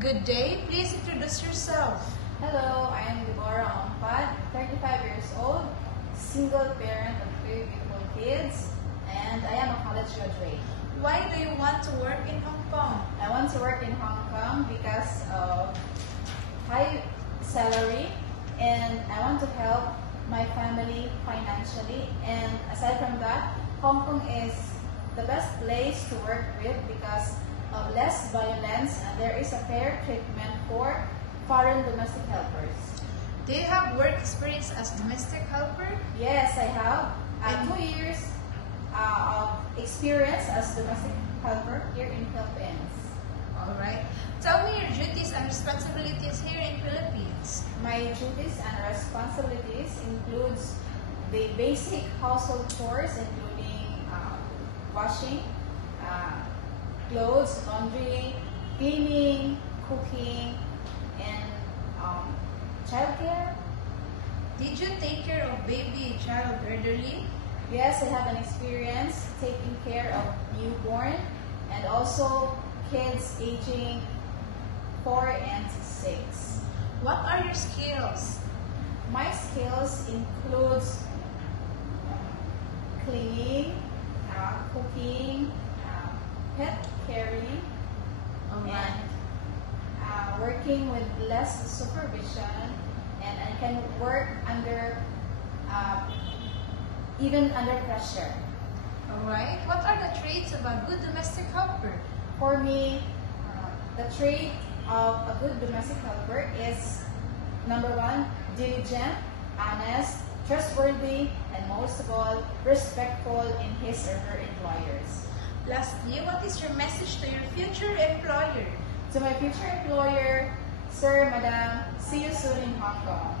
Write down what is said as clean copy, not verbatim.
Good day. Please introduce yourself. Hello, I am Deborah Ompad, 35 years old, single parent of 3 beautiful kids, and I am a college graduate. Why do you want to work in Hong Kong? I want to work in Hong Kong because of high salary, and I want to help my family financially. And aside from that, Hong Kong is the best place to work with because of less violence, and there is a fair treatment for foreign domestic helpers. Do you have work experience as domestic helper? Yes, I have 2 years of experience as domestic helper here in Philippines. Alright. Tell me your duties and responsibilities here in Philippines. My duties and responsibilities includes the basic household chores, including washing, clothes, laundry, cleaning, cooking, and childcare. Did you take care of baby child elderly? Yes, I have an experience taking care of newborn and also kids aging 4 and 6. What are your skills? My skills includes cleaning, cooking, pet caring, and working with less supervision, and I can work under even under pressure. Alright. What are the traits of a good domestic helper? For me, the trait of a good domestic helper is number 1, diligent, honest, trustworthy, and most of all, respectful in his or her employers. Lastly, what is your message to your future employer? To my future employer, Sir, Madam, see you soon in Hong Kong.